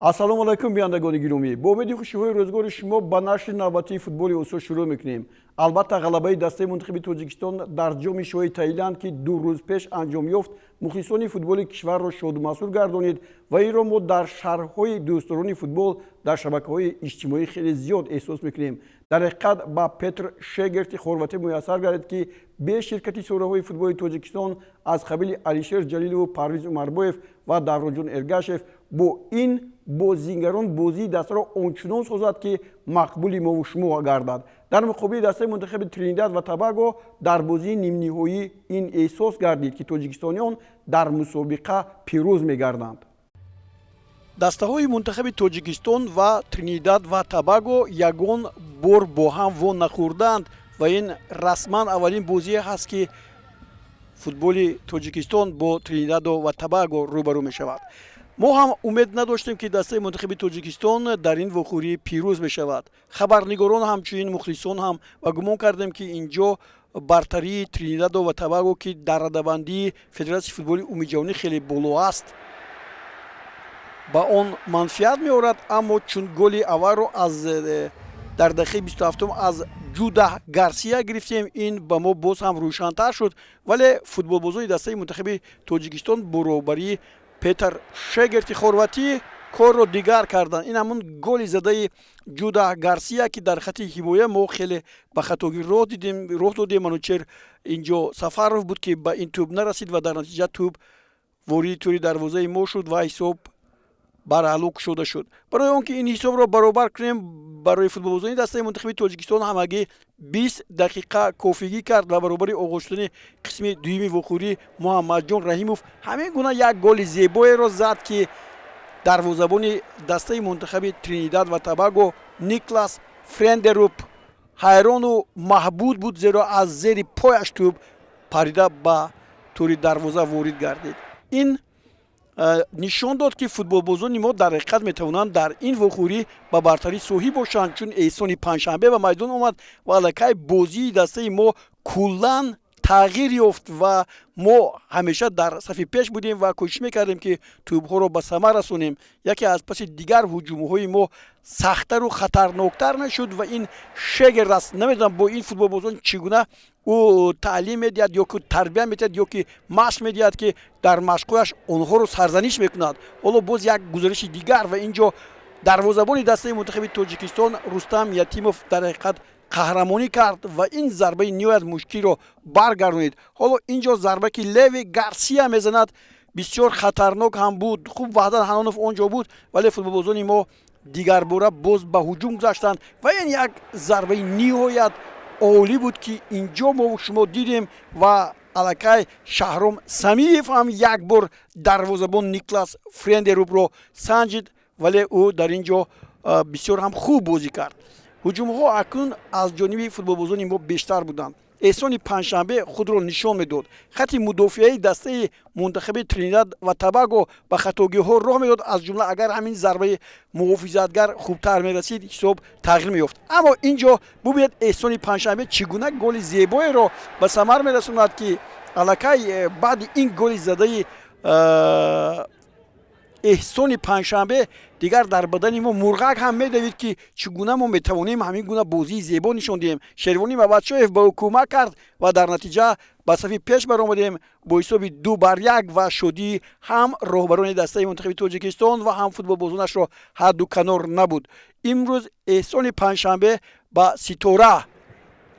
ассалому алайкум биёндагони гиромӣ, бо умеди хушиҳои рӯзгори шумо ба нашри навбатии футболи осо шурӯъ мекунем. Албатта ғалабаи дастаи мунтахаби Тоҷикистон дар ҷоми шоҳи Таиланд ки 2 рӯз пеш анҷом ёфт, мухлисони футболи кишварро шоду масрур гардонид ва инро мо дар шарҳҳои дӯстдорони футбол дар шабакаҳои иҷтимоӣ хеле зиёд эҳсос мекунем. Дар ҳақиқат ба Петр Шегерти хорватӣ муяссар гардид ки бе ширкати сораҳои футболи Тоҷикистон аз қабили Алишер Ҷалилову, Парвиз Умарбоев ва Давронҷон Эргашев бо ин бозигарон бозии дастаро ончунон созад ки мақбули мову шумо гардад. Дар муқобили дастаи мунтахаби Тринидад ва Тобаго дар бозии нимниҳоӣ ин эҳсос гардид ки тоҷикистониён дар мусобиқа пирӯз мегарданд. дастаҳои мунтахаби Тоҷикистон ва Тринидад ва Тобаго ягон бор бо ҳам вон нахӯрданд ва ин расман аввалин бозие ҳаст ки футболи Тоҷикистон бо Тринидадо ва Тобаго рӯбарӯ мешавад. мо ҳам умед надоштем ки дастаи мунтахаби Тоҷикистон дар ин вохӯрӣ пирӯз мешавад. Хабарнигорон ҳамчунин, мухлисон ҳам ва гумон кардем ки инҷо бартарии Тринидадо ва Тобаго ки дар радабандии Федератсияи футболи умумиҷаҳонӣ хеле боло аст, ба он манфиат меорад, аммо чун голи аввалро дар дақиқаи 27 аз Ҷуда Гарсия гирифтем, ин ба мо боз ҳам рӯшантар шуд, вале футболбозони дастаи мунтахаби Тоҷикистон баробари Петр Шегерти хорватӣ корро дигар карданд. Ин ҳамун голи задаи Ҷуда Гарсия ки дар хати ҳимоя мо хеле ба хатогӣ роҳ додем. Манучер инҷо Сафаров буд ки ба ин тӯб нарасид ва дар натиҷа тӯб вориди тӯри дарвозаи мо шуд ва ҳисоб барҳалук шуда шуд. барои он ки ин ҳисобро баробар кунем, барои футболбозони дастаи мунтахаби Тоҷикистон ҳамагӣ 20 дақиқа кофигӣ кард ва баробари оғоз шудани қисми дуюми вохӯрӣ Муҳаммадҷон Раҳимов ҳамин гуна як голи зебоеро зад ки дарвозабони дастаи мунтахаби Тринидад ва Тобаго Никлас Френдеруп ҳайрону маҳбуд буд, зеро аз зери пояш тӯб парида ба тӯри дарвоза ворид гардид. ин нишон дод ки футболбозони мо дар ҳақиқат метавонанд дар ин вохӯрӣ ба бартарӣ соҳиб бошанд, чун эҳсони панҷшанбе ба майдон омад ва аллакай бозии дастаи мо куллан тағйир ёфт ва мо ҳамеша дар сафи пеш будем ва кӯшиш мекардем ки тӯбҳоро ба самар расонем. яке аз паси дигар ҳуҷумҳои мо сахтару хатарноктар мешуд ва ин Шегер аст. намедонам бо ин футболбозон чӣ гуна ӯ таълим медиҳад ё ки тарбия медиҳад ё ки машқ медиҳад ки дар машқҳояш онҳоро сарзаниш мекунад. ҳоло боз як гузариши дигар ва инҷо дарвозабони дастаи мунтахаби Тоҷикистон Рустам Ятимов дар ҳақиқат қаҳрамонӣ кард ва ин зарбаи ниҳоят мушкилро баргардонид. ҳоло инҷо зарба ки Леви Гарсия мезанад бисёр хатарнок ҳам буд. хуб Ваҳдат Ҳанонов он ҷо буд, вале футболбозони мо дигарбора боз ба ҳуҷум гузаштанд ва ин як зарбаи ниҳоят олӣ буд ки инҷо мо шумо дидем ва аллакай Шаҳром Самиев ҳам як бор дарвозабон Никлас Френдерупро санҷид, вале ӯ дар ин ҷо бисёр ҳам хуб бозӣ кард. ҳуҷумҳо акнун аз ҷониби футболбозони мо бештар буданд. эҳсони панҷшанбе худро нишон медод. хати мудофиаи дастаи мунтахаби Тринидад ва Тобаго ба хатогиҳо роҳ медод. аз ҷумла агар ҳамин зарбаи муҳофизатгар хубтар мерасид, ҳисоб тағйир меёфт. аммо инҷо бубинед эҳсони панҷшанбе чӣ гуна голи зебоеро ба самар мерасонад ки аллакай баъди ин голи задаи эҳсони панҷшанбе дигар дар бадани мо мурғак ҳам медавид ки чӣ гуна мо метавонем ҳамин гуна бозии зебо нишон диҳем. Шервони Мамадшоев ба ӯ кӯмак кард ва дар натиҷа ба сафи пеш баромадем бо ҳисоби 2-1 ва шодии ҳам роҳбарони дастаи мунтахаби Тоҷикистон ва ҳам футболбозонашро ҳадду канор набуд. имрӯз эҳсони панҷшанбе ба Ситора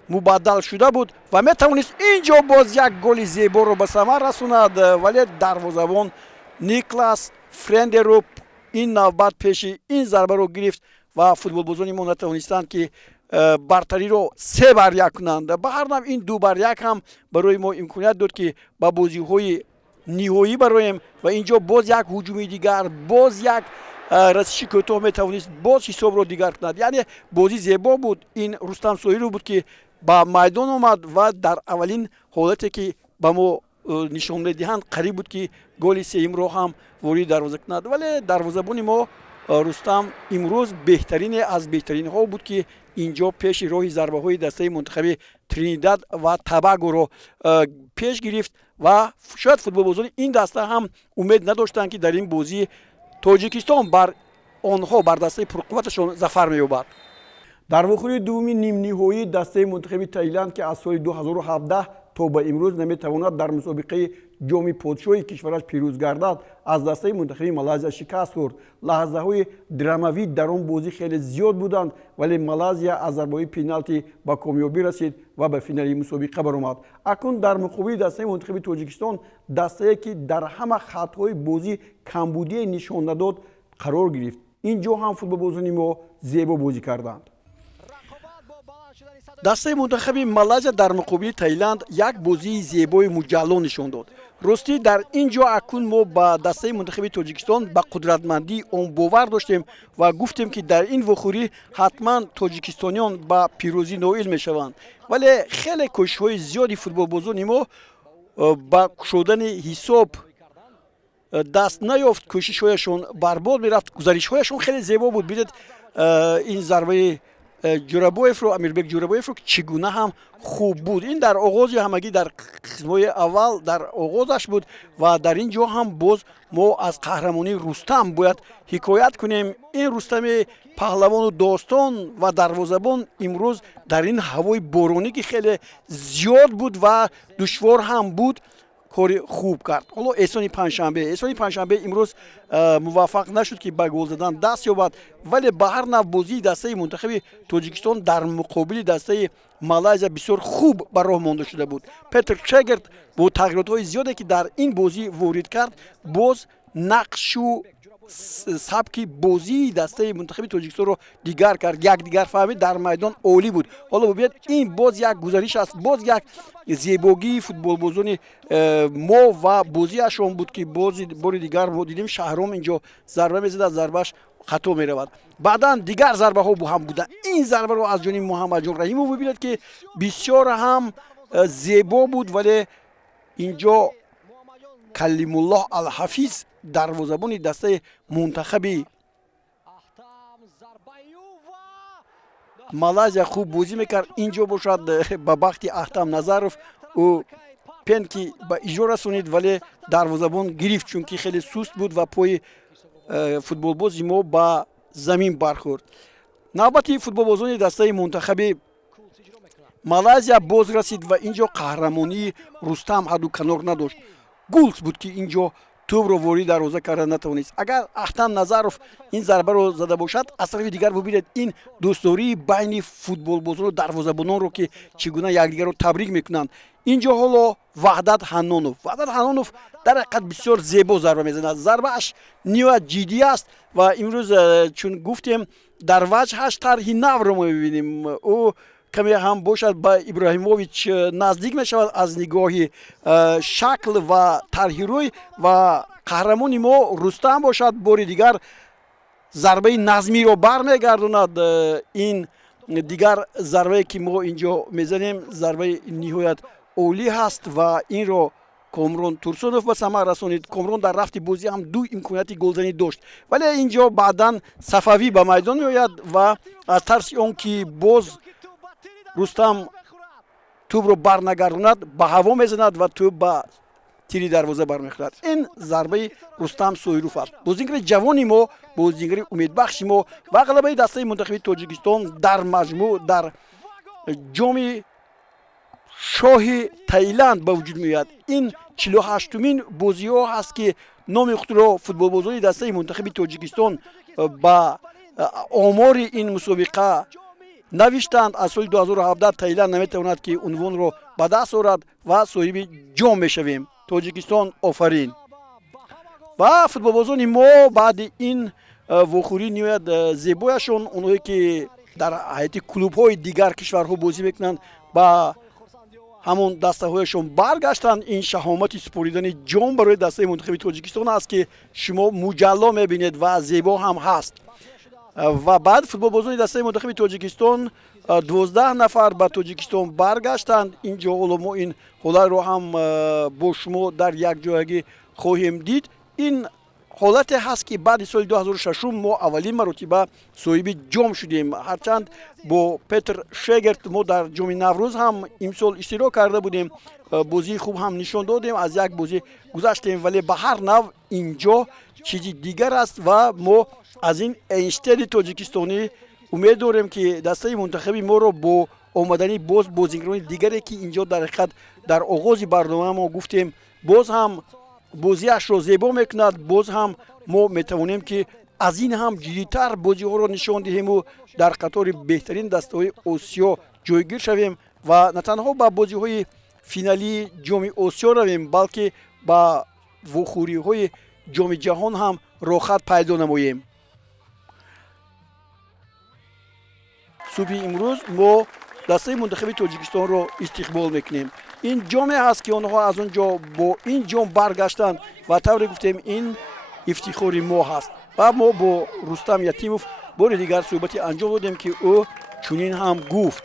мубаддал шуда буд ва метавонист инҷо боз як голи зеборо ба самар расонад, вале дарвозабон Никлас Френдеруп ин навбат пеши ин зарбаро гирифт ва футболбозони мо натавонистанд ки бартариро 3-1 кунанд. ба ҳар нав ин 2-1 ҳам барои мо имконият дод ки ба бозиҳои ниҳоӣ бароем ва инҷо боз як ҳуҷуми дигар, боз як расиши кӯтоҳ метавонист боз ҳисобро дигар кунад. яъне бозӣ зебо буд. ин Рустам Соҳиров буд ки ба майдон омад ва дар аввалин ҳолате ки ба мо нишон медиҳанд қариб буд ки голи сеюмро ҳам ворид дарвоза кунад, вале дарвозабони мо Рустам имрӯз беҳтарине аз беҳтаринҳо буд ки инҷо пеши роҳи зарбаҳои дастаи мунтахаби Тринидад ва Тобагоро пеш гирифт ва шояд футболбозони ин даста ҳам умед надоштанд ки дар ин бозӣ Тоҷикистон бар онҳо бар дастаи пурқувваташон зафар меёбад. дар вохӯрии дуввуми нимниҳоии дастаи мунтахаби Таиланд ки аз соли 2017 то ба имрӯз наметавонад дар мусобиқаи ҷоми подшоҳи кишвараш пирӯз гардад, аз дастаи мунтахаби Малайзия шикаст хӯрд. лаҳзаҳои драмавӣ дар он бозӣ хеле зиёд буданд, вале Малайзия аз зарбаҳои пеналти ба комёбӣ расид ва ба финали мусобиқа баромад. акнун дар муқобили дастаи мунтахаби Тоҷикистон, дастае ки дар ҳама хатҳои бозӣ камбудие нишон надод қарор гирифт. ин ҷо ҳам футболбозони мо зебо бозӣ карданд. дастаи мунтахаби Малайзия дар муқобили Таиланд як бозии зебои муҷалло нишон дод. ростӣ дар ин ҷо акун мо ба дастаи мунтахаби Тоҷикистон ба қудратмандии он бовар доштем ва гуфтем ки дар ин вохӯрӣ ҳатман тоҷикистониён ба пирӯзӣ ноил мешаванд. вале хеле кӯшишҳои зиёди футболбозони мо ба кушодани ҳисоб даст наёфт. кӯшишҳояшон барбод мерафт. гузаришҳояшон хеле зебо буд. бидед ин зарбаи ҷурабоевро, Амирбек Ҷурабоевро чӣ гуна ҳам хуб буд. ин дар оғози ҳамагӣ дар қисмҳои аввал дар оғозаш буд ва дар ин ҷо ҳам боз мо аз қаҳрамонии Рустам бояд ҳикоят кунем. ин Рустами паҳлавону достон ва дарвозабон имрӯз дар ин ҳавои боронӣ ки хеле зиёд буд ва душвор ҳам буд, кори хуб кард. ҳоло эҳсони панҷшанбе имрӯз муваффақ нашуд ки ба гол задан даст ёбад, вале ба ҳар нав бозии дастаи мунтахаби Тоҷикистон дар муқобили дастаи Малайзия бисёр хуб ба роҳ монда шуда буд. Петр Чегерт бо тағйиротҳои зиёде ки дар ин бозӣ ворид кард, боз нақшу сабки бозии дастаи мунтахаби Тоҷикистонро дигар кард. якдигар фаҳмид дар майдон олӣ буд. ҳоло бубиед ин боз як гузариш аст, боз як зебогии футболбозони мо ва бозиашон буд ки бори дигар мо дидем Шаҳром инҷо зарба мезадад, зарбаш хато меравад. баъдан дигар зарбаҳо ҳам буданд. ин зарбаро аз ҷониби Муҳаммадҷон Раҳимов бибинед ки бисёр ҳам зебо буд, вале инҷо Калимуллоҳ Алҳафиз дарвозабони дастаи мунтахаби Малайзия хуб бозӣ мекард. инҷо бошад ба бахти Ахтам Назаров ӯ пенки ба иҷро расонид, вале дарвозабон гирифт, чунки хеле суст буд ва пои футболбози мо ба замин бархӯрд. навбати футболбозони дастаи мунтахаби Малайзия боз расид ва инҷо қаҳрамонии Рустам ҳадду канор надошт. гулс буд ки инҷо тӯбро ворид дарвоза карда натавонист. агар Ахтам Назаров ин зарбаро зада бошад, аз тарафи дигар бубинед ин дӯстдории байни футболбозону дарвозабононро ки чӣ гуна якдигарро табрик мекунанд. инҷо ҳоло Ваҳдат Ҳанонов дар ҳақиқат бисёр зебо зарба мезанад. зарбааш ниҳоят ҷиддӣ аст ва имрӯз чун гуфтем дар ваҷҳаш тарҳи навро мо мебинем. ӯ каме ҳам бошад ба Иброҳимович наздик мешавад аз нигоҳи шакл ва тарҳи рӯй ва қаҳрамони мо Рустам бошад бори дигар зарбаи назмиро бармегардонад. ин дигар зарбае ки мо инҷо мезанем зарбаи ниҳоят олӣ ҳаст ва инро Комрон Турсунов ба самар расонид. Комрон дар рафти бозӣ ҳам ду имконияти голзанӣ дошт, вале инҷо баъдан Сафавӣ ба майдон меояд ва аз тарси он ки боз Рустам тӯбро барнагардонад, ба ҳаво мезанад ва тӯб ба тири дарвоза бармехӯрад. ин зарбаи Рустам Соируф аст. бозингари ҷавони мо, бозингари умедбахши мо ва ғалабаи дастаи мунтахаби Тоҷикистон дар маҷмӯъ дар ҷоми шоҳи Таиланд ба вуҷуд меояд. ин 48-умин бозиҳо ҳаст ки номи худро футболбозони дастаи мунтахаби Тоҷикистон ба омори ин мусобиқа навиштанд. аз соли 2017 Таиланд наметавонад ки унвонро ба даст орад ва соҳиби ҷом мешавем. Тоҷикистон офарин. ва футболбозони мо баъди ин вохӯрӣ ниҳоят зебояшон, онҳое ки дар ҳайати клубҳои дигар кишварҳо бозӣ мекунанд, ба ҳамон дастаҳояшон баргаштанд. ин шаҳомати супоридани ҷом барои дастаи мунтахаби Тоҷикистон аст ки шумо муҷалло мебинед ва зебо ҳам ҳаст. ва баъд футболбозони дастаи мунтахаби Тоҷикистон 12 нафар ба Тоҷикистон баргаштанд. инҷо ҳоло мо ин ҳолатро ҳам бо шумо дар якҷоягӣ хоҳем дид. ин حالت هست که بعد سال 2006 ما اولین مرتبه صاحب جام شدیم. هرچند با پتر شگرت ما در جام نوروز هم امسال اشتراک کرده بودیم، بازی خوب هم نشان دادیم، از یک بازی گذشتیم، ولی به هر نوع اینجا چیزی دیگر است و ما از این اینشتد تاجیکستانی امید داریم که دسته منتخبی ما رو با آمدنی باز بازیگران دیگری که اینجا در حقیقت در آغاز برنامه ما گفتیم باز هم بازیش رو زیبا میکند، باز هم ما میتوانیم که از این هم جدیتر بازی ها رو نشان دهیم و در قطار بهترین دسته های آسیا جایگیر شویم و نه تنها با بازی های فینالی جام آسیا رویم بلکه با وخوری های جام جهان هم راحت پیدا نماییم. صبح امروز ما دسته منتخب تاجیکستان رو استقبال میکنیم. این جامی هست که آنها از اونجا با این جام برگشتن و طوری گفتیم این افتخاری ما هست و ما با رستم یتیموف بار دیگر صحبتی انجام دادیم که او چنین هم گفت.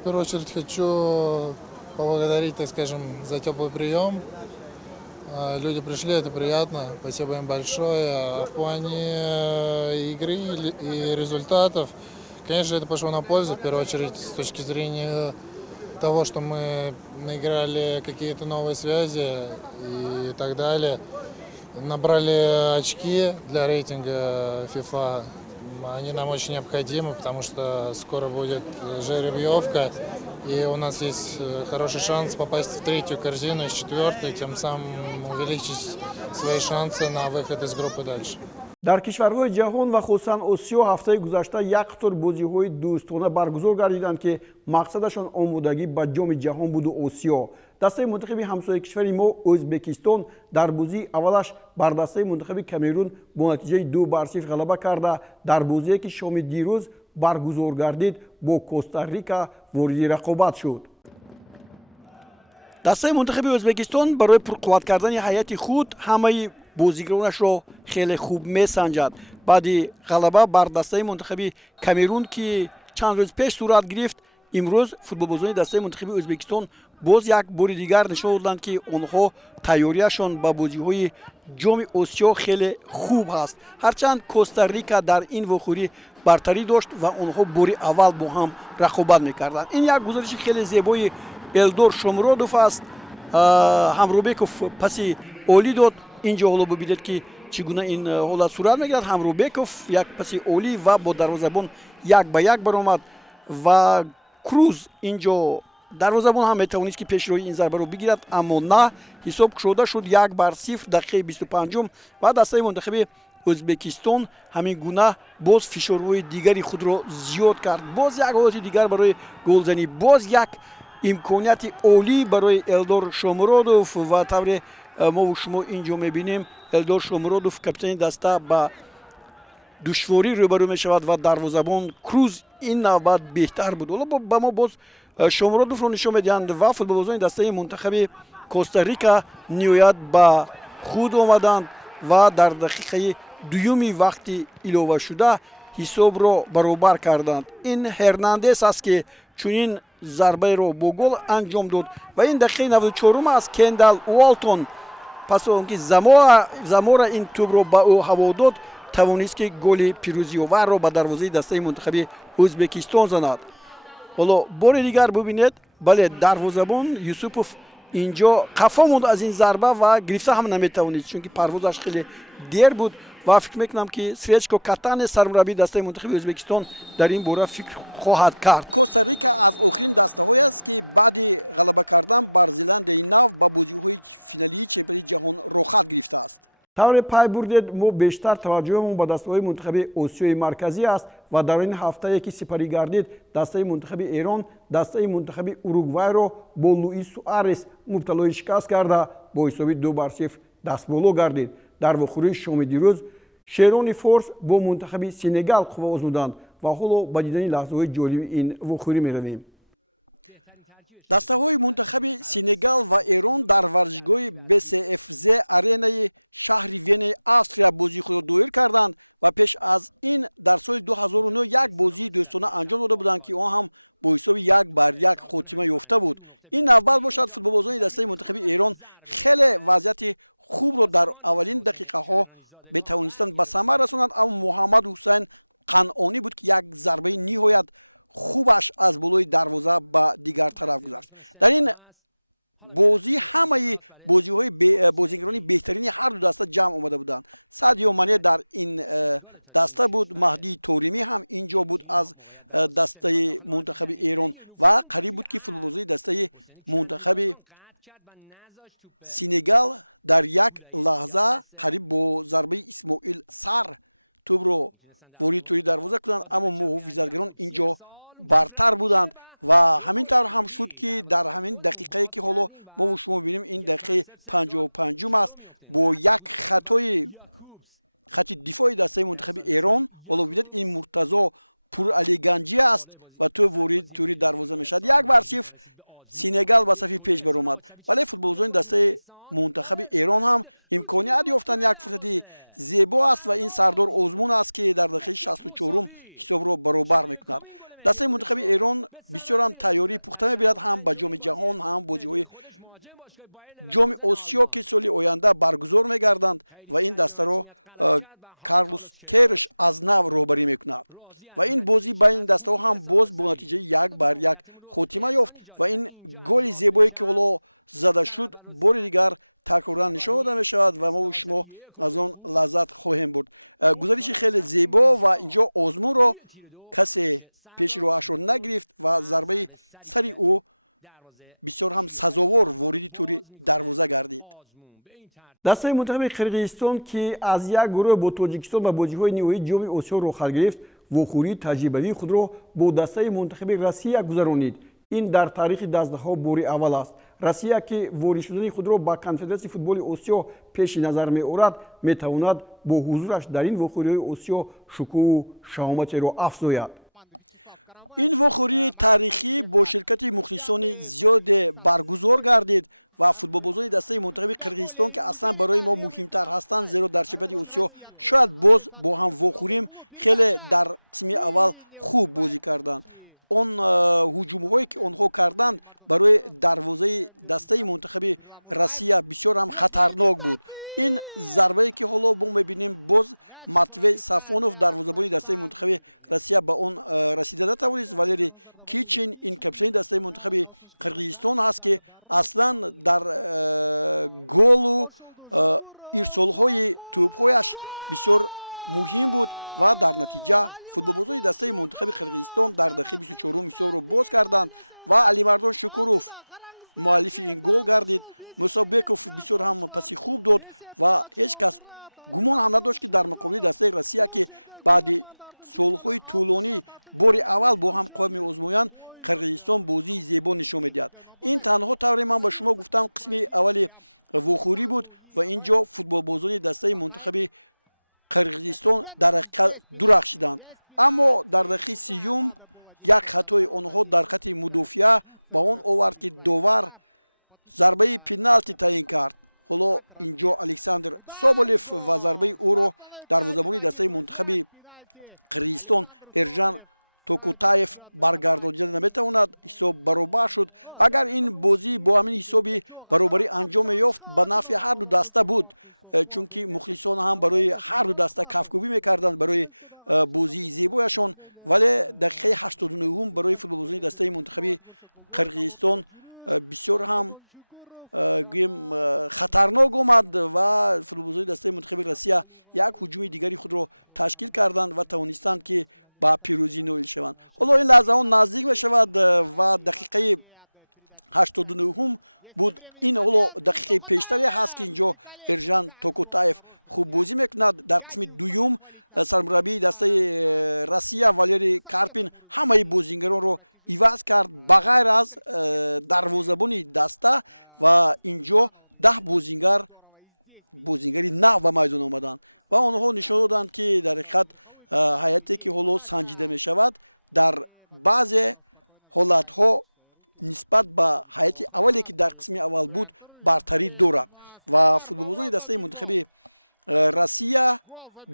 В первую очередь хочу поблагодарить, так скажем, за теплый прием. Люди пришли, это приятно, спасибо им большое. А в плане игры и результатов, конечно, это пошло на пользу, в первую очередь, с точки зрения того, что мы наиграли какие-то новые связи и так далее. Набрали очки для рейтинга FIFA. Они нам очень необходимы, потому что скоро будет жеребьевка, и у нас есть хороший шанс попасть в третью корзину из четвертой, тем самым увеличить свои шансы на выход из группы дальше. در کشورهای جهان و خصوصا آسیا هفته گذشته یک قطار بازی‌های دوستانه برگزار گردیدند که مقصدشان آمادگی به جام جهان بود و آسیا. دسته منتخب همسایه کشور ما ازبکستان در بازی اولش بر دسته منتخب کامرون با نتیجه 2-0 غلبه کرده در بازی که شام دیروز برگزار گردید با کوستاریکا وارد رقابت شد. دسته منتخب ازبکستان برای پرقوت کردن هیئت خود همه بازیگرانش را خیلی خوب میسنجد. بعد غلبه بر دسته منتخب کامرون که چند روز پیش صورت گرفت، امروز فوتبالبازان دسته منتخب ازبکستان باز یک بار دیگر نشان دادند که آنها تیاریشان با بازی‌های جام آسیا خیلی خوب است. هرچند کوستاریکا در این وخوری برتری داشت و آنها بار اول با هم رقابت می‌کردند. این یک گزارش خیلی زیبای الدور شومرودوف است. همروبکوف پسی اولی داد. اینجا حالا ببینید که چگونه این حالت صورت میگیرد. همروبکوف یک پسی اولی و با دروازه‌بان 1-1 برآمد و کروز اینجا دروازه‌بان هم میتوانست که پیش روی این ضربه رو بگیرد، اما نه، حساب شده شد 1-0 دقیقه 25 و دسته منتخب ازبکستان همین گونه باز فشارهای دیگری خود را زیاد کرد. باز یک حالت دیگر برای گلزنی، باز یک امکانیت عالی برای الدور شومرودوف و طور ما و شما اینجا میبینیم الدور شومرودوف کاپیتان دسته با دشواری روبرو می شود و دروازه‌بان کروز این نوبت بهتر بود. حالا با ما باز شومرودوف رو نشون میدهند و فوتبالبازان دسته منتخب کوستاریکا نیویت با خود آمدند و در دقیقه دومی وقتی علاوه شده حساب رو برابر کردند. این هرناندز است که چنین ضربه رو با گل انجام داد و این دقیقه 94 است کندال والتون پس از اینکه زمورا این توپ رو با او هوا داد توانست که گل پیروزی آور رو به دروازه دسته منتخب ازبکستان زند. حالا بار دیگر ببینید، بله دروازه‌بان یوسوپوف اینجا خفا موند از این ضربه و گرفته هم نمیتوانید چون که پروازش خیلی دیر بود و فکر میکنم که سریچکو کاتان سرمربی دسته منتخب ازبکستان در این باره فکر خواهد کرد. کوستاریکا از آخرین دسته های است که بعد غلبه کردن بر زلندای نو با بازی‌های فینالی چمپیونات جهان رخصت گرفته است. طور پای بردید ما بیشتر توجهمون با دسته‌های منتخب آسیای مرکزی است و در این هفته که سپری گردید دسته منتخب ایران دسته منتخب اوروگوای رو با لوئیس سوارز مبتلای شکست کرده با حساب 2-0 دستبالو گردید. در وخوری شام دیروز شیرون فورس با منتخب سنگال قوا آزمودند و حالا با دیدن لحظه‌های جالب این وخوری می‌رویم. دسته‌های منتخب سنگال و ایران در ورزشگاه BCFZ آرنای شهر وین استریا بازی خود را دایر کردند و پیش از این در سال 2009 یک بازی دوستانه انجام داده بودند که آن هم با حساب 1-1 خاتمه یافته بود. این اول باشد فوتبالبازان دسته منتخب ایران خیلی وضعیت خوب را در اولین دقیقه ها بتوانستند به ثمر رسانند. اما محمد حسین قنعانی بود که یک ضربه نهایت خوبش از بالای دروازه به دیگر طرف گذاشت. در این بازی همه بازیگران بهترین هر دو دسته جمع آمده بودند. سادیو مانه در این دسته بود، مهدی طارمی هم اینجا بود از دسته منتخب ایران و قریب بود که فوتبالبازی دسته منتخب سنگال در یک لحظه قریب با ضربه اسماعیل سر توپ رو وارد توی دروازه کردند، اما محافظتگران اینجا برتر بودند و همین طور هم شد که در همین دقیقه که حالا ما و شما ببینیم این دقیقه 55 است با یک خط دفاعی دسته منتخب ایران، حالا ببینید این مرتضی پور علی گنجی است و تو وارد توی دروازه میشد. 1-0 سنگال به صفحه پیش بر اومد، ولی فوتبالبازان دسته منتخب ایران هم امکانیت یافتن یک فرصتی زیبا است و این سردار آزمون است که در دقیقه 64 حساب رو برابر میکند. دسته منتخب ایران بسیار هم تیاری پخته میبیند، هم به جام جهان هم بازی‌های جام آسیا که سال آینده برگزار میگردند و این دسته رو کارلوس کیرش از نو رهبری میکند و این بازی بین این دسته هم باز با نتیجه 1-1 خاتمه یافت و این گل زیبایی که حالا زده شد بار دیگر تکرارا نشان داده می شود و ما و شما از آن لذت خواهیم برد. گزارش خیلی زیبا و اینجا آزمون رو کسی پیش رو اش رو نگرفت و ضربه سری او بسیار هم سزاوار وارد توی دروازه گردید. دسته منتخب قرقیزستان که از یک گروه با تاجیکستان و بازی‌های نهایی جام آسیا رو خواهد گرفت، وخوری تجربوی خود را با دسته منتخب روسیه گذرانید. این در تاریخ 12 بار اول است. روسیه که وارد شدن خود را با کنفدراسیون فوتبال آسیا پیش نظر می‌آورد، می‌تواند با حضورش در این وخوری‌های آسیا شکوه و شهامت را افزاید. این وخوری تاریخی با شرکت مخلصان زیاد برگزار گردید و فوتبالبازان دسته منتخب قرقیزستان که اصلا برای ما مهمتر هستند، زیرا در چمپیونات آسیا شاید باز با هم وخوریم خیلی در قسم اول خوب بازی کردند. اون هجوم هایی که آنها کردند برای دروازه دسته منتخب روسیه بسیار هم خطرناک بود. این ضربه که حالا ما می‌بینیم باز ماتوی سافونوف دروازه‌بان دسته منتخب روسیه به اون رسیده نتوانست. ولی کیچین این کاپیتان دسته منتخب قرقیزستان هست که اصلا در گل و ارسال‌های توپ‌هایش بسیار مهم بود و در نتیجه فوتبالبازان دسته منتخب قرقیزستان در دقیقه 24 حساب رو باز کردند و علیمردان شکوروف مؤلف این گل گردید. موسی بیکوف بسیار هم پاس خوب داد و هیچ کس گمان هم نداشت که در مقابل دسته روسیه که بعد سالهای طولانی بار اول با هم قوم می‌آزمایند قرقیزستان بازی زیبا نشان می‌دهد. این تنها طوری من با شما گفتم قسم اول وخوری بود و اینجا فوتبالبازان دسته منتخب قرقیزستان در حقیقت درخشیدند، اما در دقیقه 30 یک خطای آنها در خط مدافع با آن آورد که داور ضربه پنالتی تعیین کرد. حالا اینجا الکساندر سابولف و ضربه او را دروازه‌بان دسته منتخب قرقیزستان ارجان توکوتایف برگردانیده نمیتواند. حساب برابر شد. اگر این بازی با همین حسابی برابری انجام یافت به نفع هر دو دسته بود، چون که مخلصان هم برای هر دو دسته کفکوبی میکردند برای بازی زیبایشان، ولی دقیقه 89 برای فوتبالبازان دسته منتخب قرقیزستان بسیار هم خطرناک آمد و فوتبالبازان دسته منتخب روسیه یک هجوم دیگری خود را تشکیل کردند و توانستند که با پیروزی نائل شوند. حالا این لحظه ها نزدیک میشود و دقیقه 89 بود. این حالا دقیقه پیشتری هست که اینجا ارجان توکوتایف خوب بازی میکند. در قسم دوم سرمربی دسته روسیه والری کارپین همه بازیگران رو عوض کرد بغیر از دروازه‌بان دسته و اینجا 10 بازیگری نو به میدان آمدند و آنها نشان دادند که در حقیقت هیئتی که حالا سنجیده می شود در بعض حالت ها نسبت به هیئت اولی که در قسم اول بود برتری دارد و فوتبالبازان دسته منتخب روسیه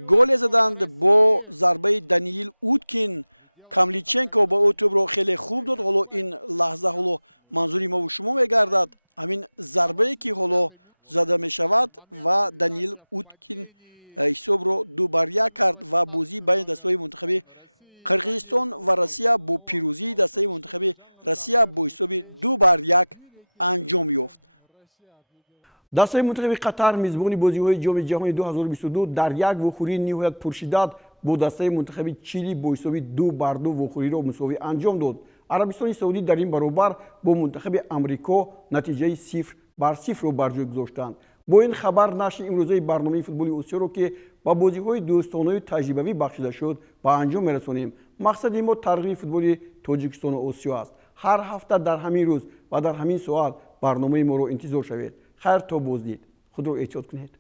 گل زدند با ضربه دانیل اوتکین. کاملیچنکو با او توپ را خیلی خوب داد. حالا این لحظه حالا منظوری ما و شما میگردد همین ضربه که حالا زده می شود و دانیل اوتکین ҳисобро 2-1 кард ва бозӣ байни дастаҳои мунтахаби қирғизистон ва Россия бо пирӯзии дастаи мунтахаби Россия бо ҳисоби 2-1 анҷом ёфт. дастаи мунтахаби Қатар мизбони бозиҳои ҷоми ҷаҳони 2022 дар як вохӯрии ниҳоят пуршиддат бо дастаи мунтахаби Чили бо ҳисоби 2-2 вохӯриро мусовӣ анҷом дод. Арабистони Саудӣ дар ин баробар бо мунтахаби Амрико натиҷаи 0-0 барҷой гузоштанд. бо ин хабар нашри имрӯзаи барномаи футболи Осиёро ки ба бозиҳои дӯстонаю таҷрибавӣ бахшида шуд ба анҷом мерасонем. мақсади мо тарғиби футболи Тоҷикистону Осиё аст. ҳар ҳафта дар ҳамин рӯз ва дар ҳамин соат барномаи моро интизор шавед. хайр то боздид. худро эҳтиёт кунед.